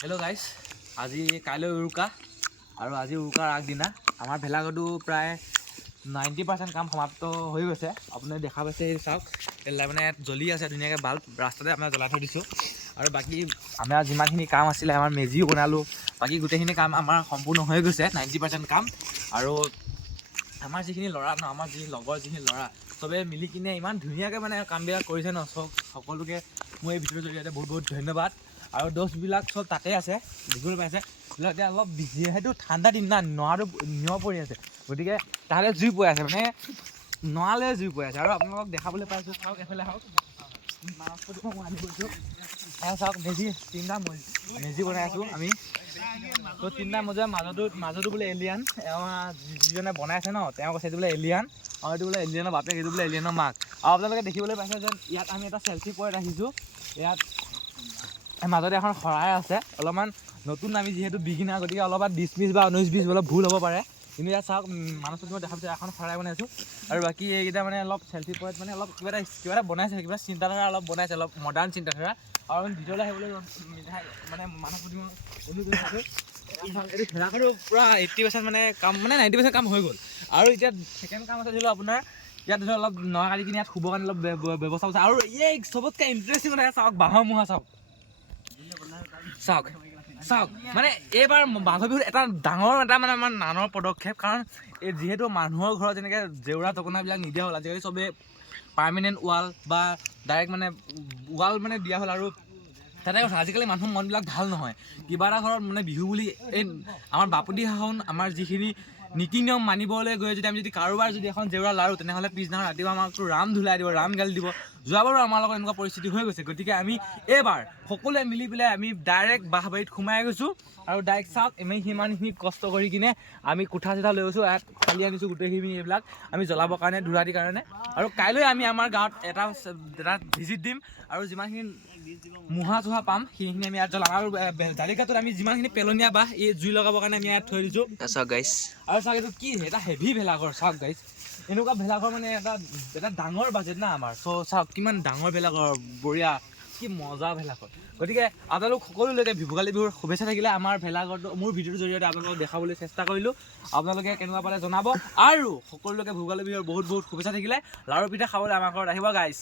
Hello গাইছ আজি কাইলৈ উৰুকা আৰু আজি উৰুকাৰ আগদিনা। আমাৰ ভেলাঘৰটো প্ৰায় নাইণ্টি পাৰ্চেণ্ট কাম সমাপ্ত হৈ গৈছে। আপুনি দেখা পাইছে চাওক মানে জ্বলি আছে ধুনীয়াকৈ বাল্ব ৰাস্তাতে আপোনাৰ জ্বলাই থৈ দিছোঁ। আৰু বাকী আমাৰ যিমানখিনি কাম আছিলে আমাৰ মেজিও বনালোঁ। বাকী গোটেইখিনি কাম আমাৰ সম্পূৰ্ণ হৈ গৈছে নাইণ্টি পাৰ্চেণ্ট কাম। আৰু আমাৰ যিখিনি ল'ৰা ন আমাৰ যি লগৰ যিখিনি ল'ৰা চবে মিলি কিনে ইমান ধুনীয়াকৈ মানে কামবিলাক কৰিছে ন। চব সকলোকে মই এই ভিডিঅ'ৰ জৰিয়তে বহুত বহুত ধন্যবাদ। আৰু দোষবিলাক চব তাতে আছে, দেখিবলৈ পাইছে। এতিয়া অলপ যিহেতু ঠাণ্ডা দিন না নৰাটো নিয়ৰ পৰি আছে। গতিকে তালৈ জুই পৰি আছে মানে নৰালৈ জুই পৰি আছে। আৰু আপোনালোকক দেখাবলৈ পাইছোঁ, চাওক এফালে এয়া চাওক, মেজি, তিনিটা মেজি বনাই আছোঁ আমি। ত' তিনিটা মজুৱে মাজতো মাজতো বোলে এলিয়ান এওঁ যিজনে বনাইছে ন, তেওঁ কৈছে এইটো বোলে এলিয়ান আৰু এইটো বোলে এলিয়ানৰ বাপেক, এইটো বোলে এলিয়ানৰ মাক। আৰু আপোনালোকে দেখিবলৈ পাইছে যে ইয়াত আমি এটা চেল্ফি পইণ্ট ৰাখিছোঁ। ইয়াত মাজতে এখন শৰাই আছে অলপমান নতুন আমি যিহেতু বিগিনাৰ গতিকে অলপমান বিছ মিছ বা ঊনৈছ বিছ অলপ ভুল হ'ব পাৰে। কিন্তু ইয়াত চাওক মানুহ চানুহ দেখা পাইছে এখন শৰাই বনাইছোঁ আৰু বাকী এইকেইটা মানে অলপ চেল্ফি পইণ্ট মানে অলপ কিবা এটা কিবা এটা বনাইছে কিবা চিন্তাধাৰা অলপ বনাইছে অলপ মডাৰ্ণ চিন্তাধাৰা। আৰু আমি ভিতৰলৈ আহিবলৈ মানে মানুহ সুধিব অনুৰোধ জনাইছোঁ এইটো পূৰা এইট্টি পাৰ্চেণ্ট মানে কাম মানে নাইণ্টি পাৰ্চেণ্ট কাম হৈ গ'ল। আৰু এতিয়া ছেকেণ্ড কাম আছে ধৰি লওক আপোনাৰ ইয়াত ধৰি লওক অলপ নৰা কাটি কিনে ইয়াত শুবৰ কাৰণে অলপ ব্য- ব্য- ব্যৱস্থা আছে আৰু এই চবতকৈ ইণ্টাৰেষ্টিং কথা চাওক বাঁহৰ মুঢ়া চাওক। চাওক চাওক মানে এইবাৰ মাঘৰ বিহুত এটা ডাঙৰ এটা মানে আমাৰ নানৰ পদক্ষেপ কাৰণ এই যিহেতু মানুহৰ ঘৰত যেনেকৈ জেউৰা টকনাবিলাক নিদিয়া হ'ল আজিকালি চবেই পাৰ্মানেণ্ট ৱাল বা ডাইৰেক্ট মানে ৱাল মানে দিয়া হ'ল আৰু তাতে কথা আজিকালি মানুহৰ মনবিলাক ভাল নহয়। কিবা এটা ঘৰত মানে বিহু বুলি এই আমাৰ বাপতি সাহোন আমাৰ যিখিনি নীতি নিয়ম মানিবলৈ গৈ যদি আমি যদি কাৰোবাৰ যদি এখন জেউৰা লাৰোঁ তেনেহ'লে পিছদিনাখন ৰাতিপুৱা আমাকতো ৰাম ধুলাই দিব ৰাম গালি দিব। যোৱাবাৰো আমাৰ লগত এনেকুৱা পৰিস্থিতি হৈ গৈছে। গতিকে আমি এইবাৰ সকলোৱে মিলি পেলাই আমি ডাইৰেক্ট বাঁহবাৰীত সোমাই গৈছোঁ আৰু ডাইৰেক্ট চাওক আমি সিমানখিনি কষ্ট কৰি কিনে আমি কোঠা চোঠা লৈ গৈছোঁ ইয়াত ফালি আনিছোঁ গোটেইখিনি এইবিলাক। আমি জ্বলাবৰ কাৰণে ধুৰাদিৰ কাৰণে। আৰু কাইলৈ আমি আমাৰ গাঁৱত এটা এটা ভিজিট দিম আৰু যিমানখিনি মুহা চুহা পাম সেইখিনি আমি ইয়াত জ্বলাম। আৰু জালিকাটোত আমি যিমানখিনি পেলনীয়া বাঁহ এই জুই লগাবৰ কাৰণে আমি ইয়াত থৈ দিছোঁ। চাওক গাইছ আৰু চাওক এইটো কি এটা হেভি ভেলাঘৰ চাওক গাইছ এনেকুৱা ভেলাঘৰ মানে এটা এটা ডাঙৰ বাজেট না আমাৰ। চ' চাওক কিমান ডাঙৰ ভেলাঘৰ বঢ়িয়া কি মজা ভেলাঘৰ। গতিকে আপোনালোক সকলোলৈকে ভোগালী বিহুৰ শুভেচ্ছা থাকিলে আমাৰ ভেলাঘৰটো মোৰ ভিডিঅ'টোৰ জৰিয়তে আপোনালোকক দেখাবলৈ চেষ্টা কৰিলোঁ। আপোনালোকে কেনেকুৱা পালে জনাব। আৰু সকলোলৈকে ভোগালী বিহুৰ বহুত বহুত শুভেচ্ছা থাকিলে। লাৰু পিঠা খাবলৈ আমাৰ ঘৰত আহিব গাইছ